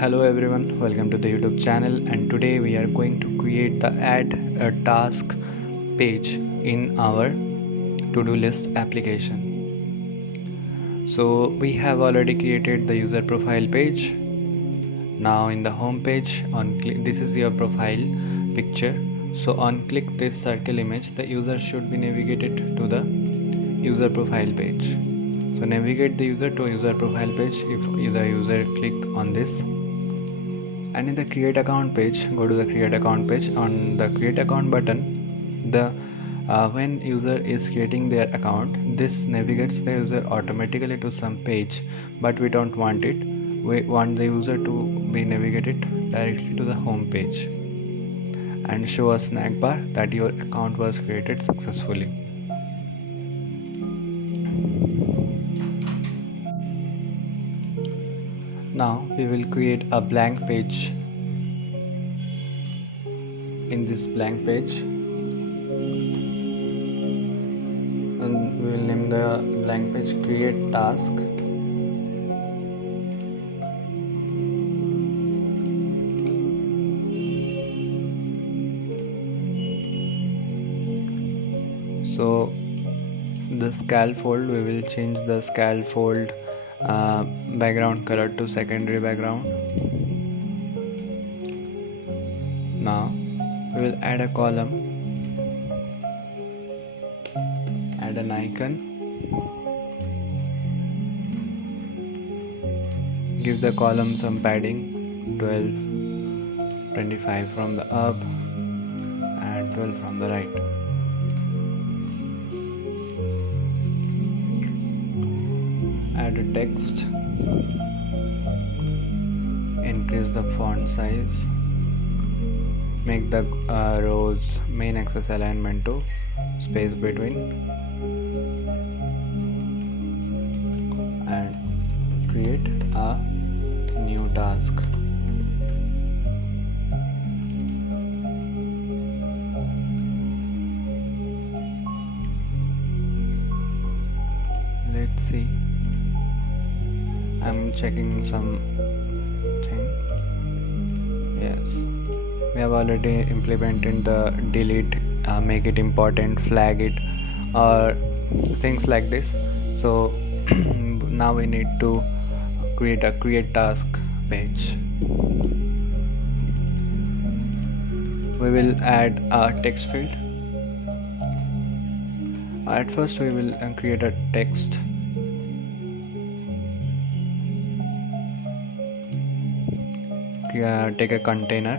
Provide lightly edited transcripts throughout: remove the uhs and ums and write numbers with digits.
Hello everyone, welcome to the YouTube channel, and today we are going to create the add a task page in our to-do list application. So we have already created the user profile page. Now in the home page, this is your profile picture. So on click this circle image, the user should be navigated to the user profile page. So navigate the user to user profile page if the user click on this. And in the create account page, go to the create account page. On the create account button, when user is creating their account, this navigates the user automatically to some page, but we don't want it. We want the user to be navigated directly to the home page and show a snack bar that your account was created successfully. Now we will create a blank page. In this blank page, and we will name the blank page create task. So the scaffold, we will change the scaffold background color to secondary background. Now we will add a column, add an icon, give the column some padding, 12, 25 from the up and 12 from the right. Add a text, increase the font size, make the rows main axis alignment to space between, and create a new task. Let's see, I'm checking something. Yes, we have already implemented the delete, make it important, flag it, or things like this. So now we need to create a create task page. We will add a text field. At first we will create a text. Take a container,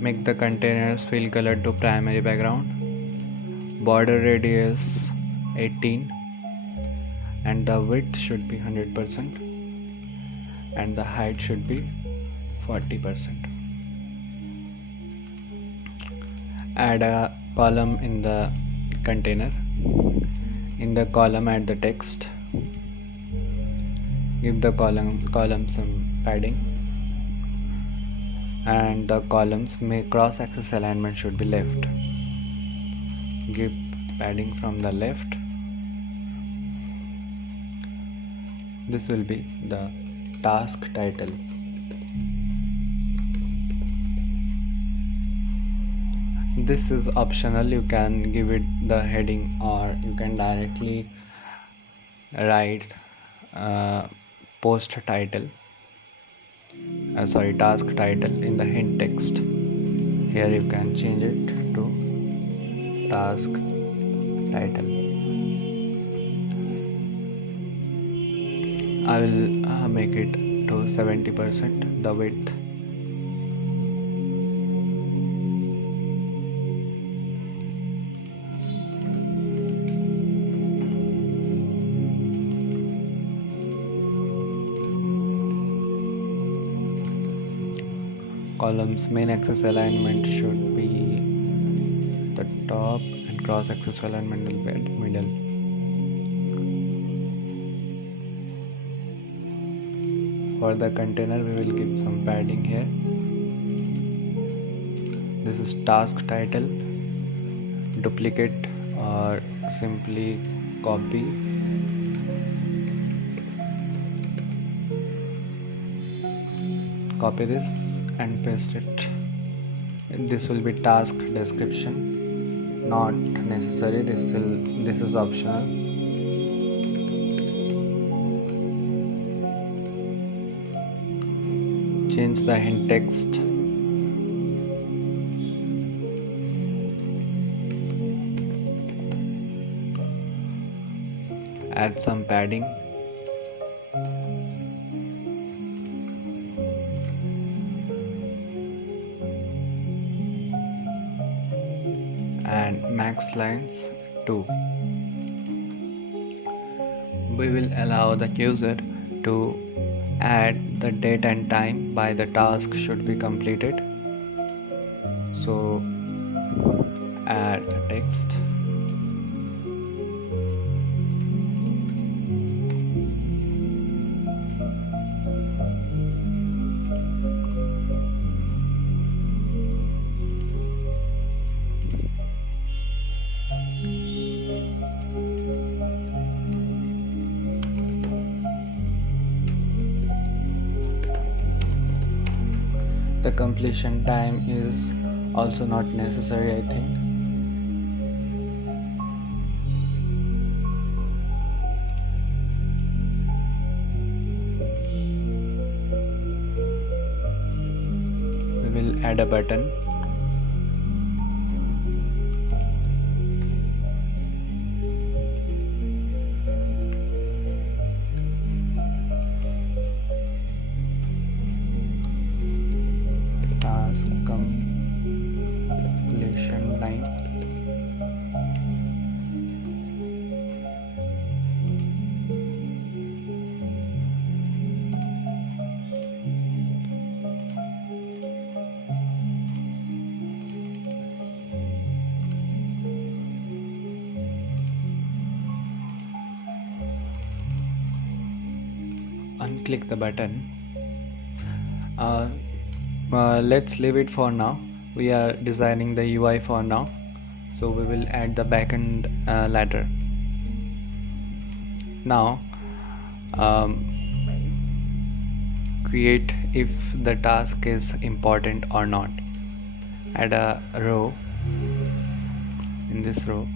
make the container's fill color to primary background, border radius 18, and the width should be 100%, and the height should be 40%. Add a column in the container. In the column, add the text, give the column some padding, and the columns cross axis alignment should be left. Give padding from the left. This will be the task title. This is optional, you can give it the heading, or you can directly write task title in the hint text. Here you can change it to task title. I will make it to 70% the width. Columns main axis alignment should be the top, and cross axis alignment will be at middle. For the container, we will give some padding here. This is task title. Duplicate or simply copy copy this and paste it. This will be task description, not necessary, this is optional. Change the hint text. Add some padding. And max lines 2. We will allow the user to add the date and time by the task should be completed. So add a text. The completion time is also not necessary, I think. We will add a button. Completion time. Unclick the button. Let's leave it for now. We are designing the UI for now, so we will add the backend ladder. Now create if the task is important or not. Add a row. In this row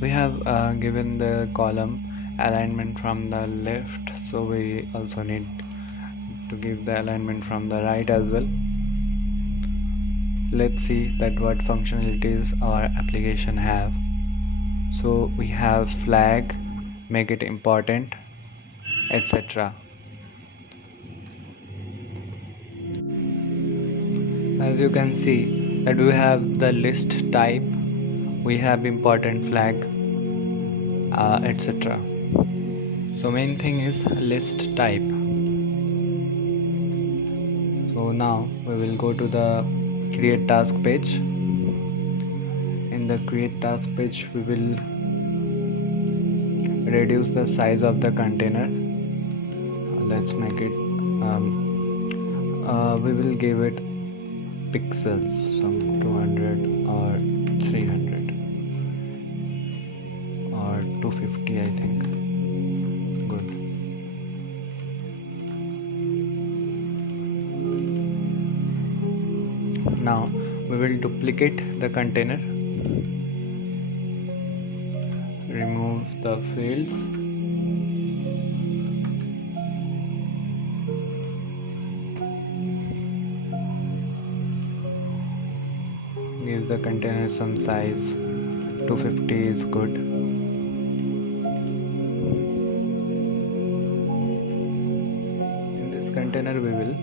we have given the column alignment from the left, so we also need to give the alignment from the right as well. Let's see that what functionalities our application have. So we have flag, make it important, etc. So as you can see that we have the list type, we have important flag, etc. So main thing is list type. So now we will go to the create task page. In the create task page we will reduce the size of the container. Let's make it we will give it pixels, some 200 or 300 or 250, I think. Good. Now we will duplicate the container, remove the fields, give the container some size. 250 is good. In this container we will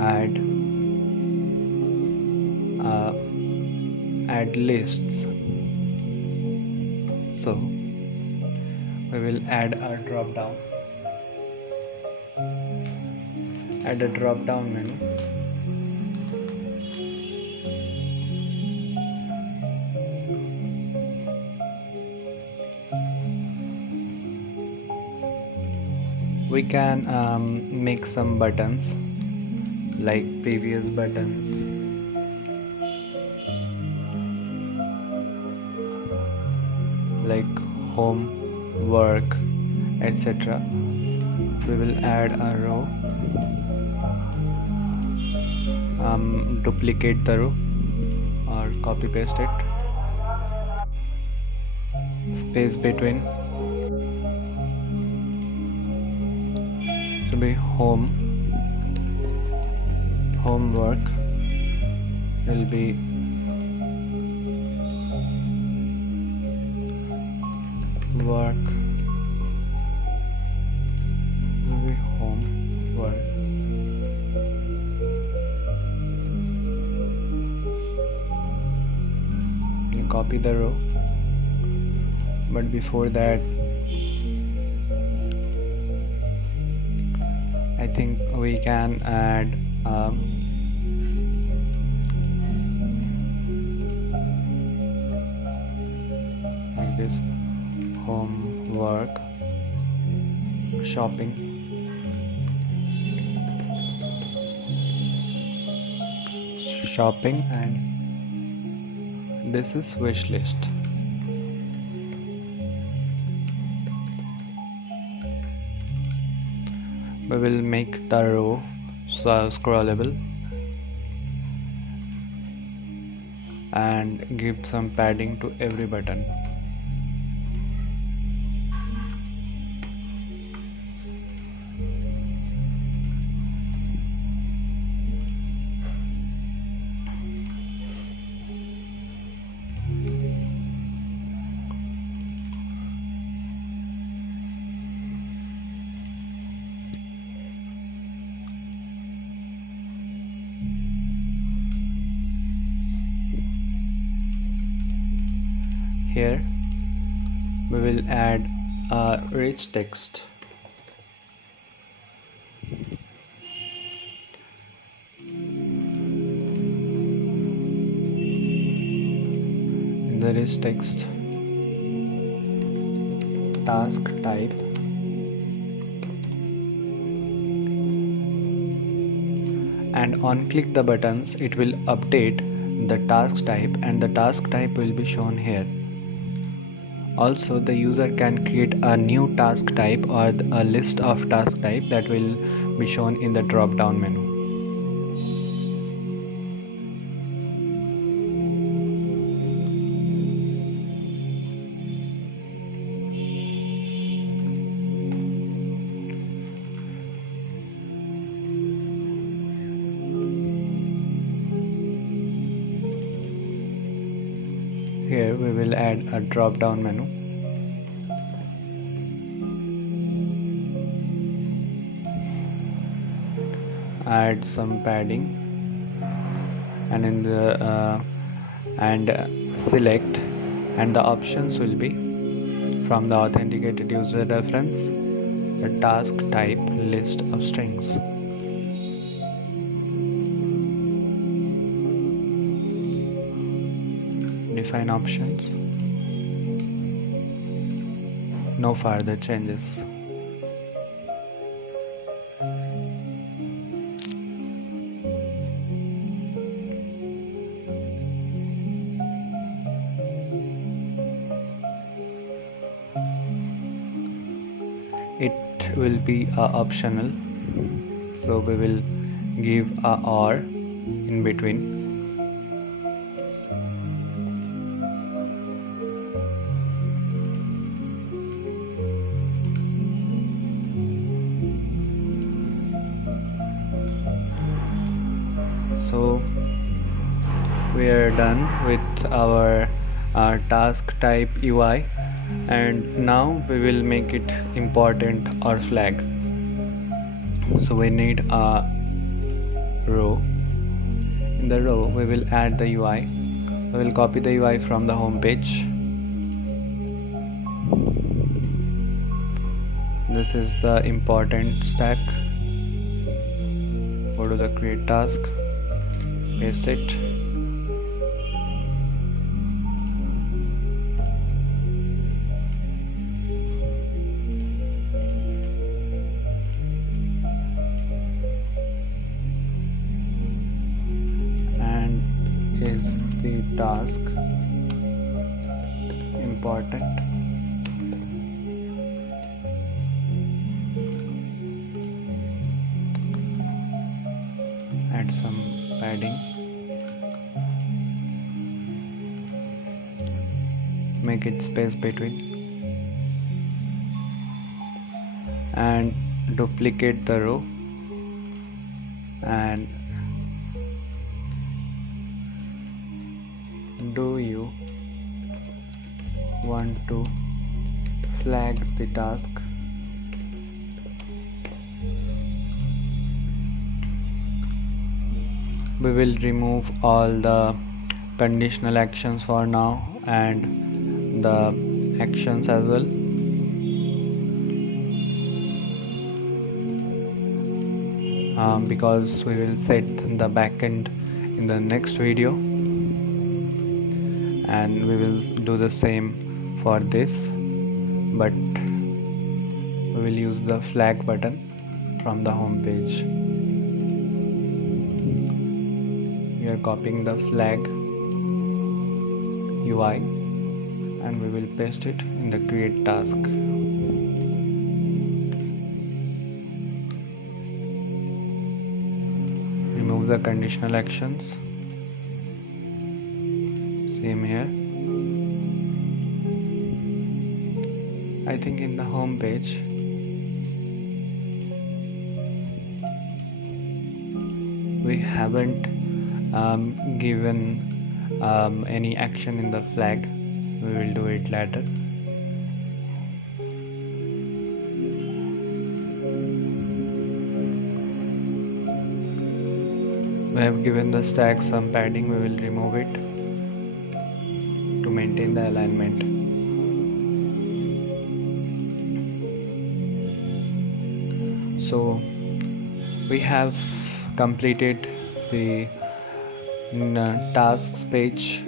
add lists. So we will add a drop down. Add a drop down menu. We can make some buttons like previous buttons, like home, work, etc. We will add a row. duplicate the row or copy paste it, space between to be homework will be work will be homework. You copy the row, but before that I think we can add like this, homework shopping, and this is wish list. We will make the row scrollable and give some padding to every button. Here we will add a rich text. In the rich text, task type and on click the buttons, it will update the task type and the task type will be shown here. Also, the user can create a new task type or a list of task type that will be shown in the drop down menu. Here we will add a drop down menu. Add some padding and in the select, and the options will be from the authenticated user reference, the task type list of strings. Define options. No further changes. It will be optional, so we will give a or in between. So we are done with our task type UI, and now we will make it important or flag. So we need a row. In the row we will add the UI. We will copy the UI from the home page. This is the important stack. Go to the create task, paste it, and is the task important? Add some padding, make it space between, and duplicate the row, and do you want to flag the task? We will remove all the conditional actions for now and the actions as well. Because we will set the backend in the next video, and we will do the same for this, but we will use the flag button from the home page. We are copying the flag UI and we will paste it in the create task. Remove the conditional actions. Same here. I think in the home page we haven't given any action in the flag. We will do it later. We have given the stack some padding. We will remove it to maintain the alignment. So we have completed the tasks page.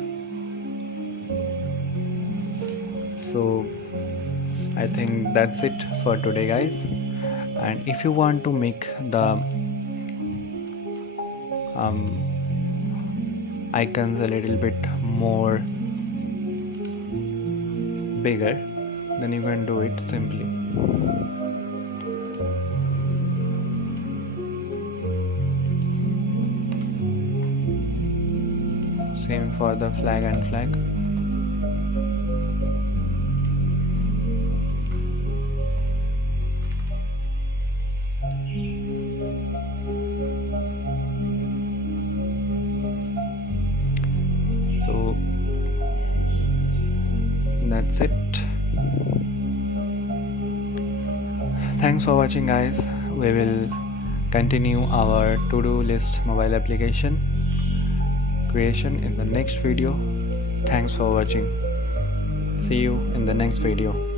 So I think that's it for today, guys. And if you want to make the icons a little bit more bigger, then you can do it simply. Same for the flag and flag. So that's it. Thanks for watching, guys. We will continue our to-do list mobile application creation in the next video. Thanks for watching. See you in the next video.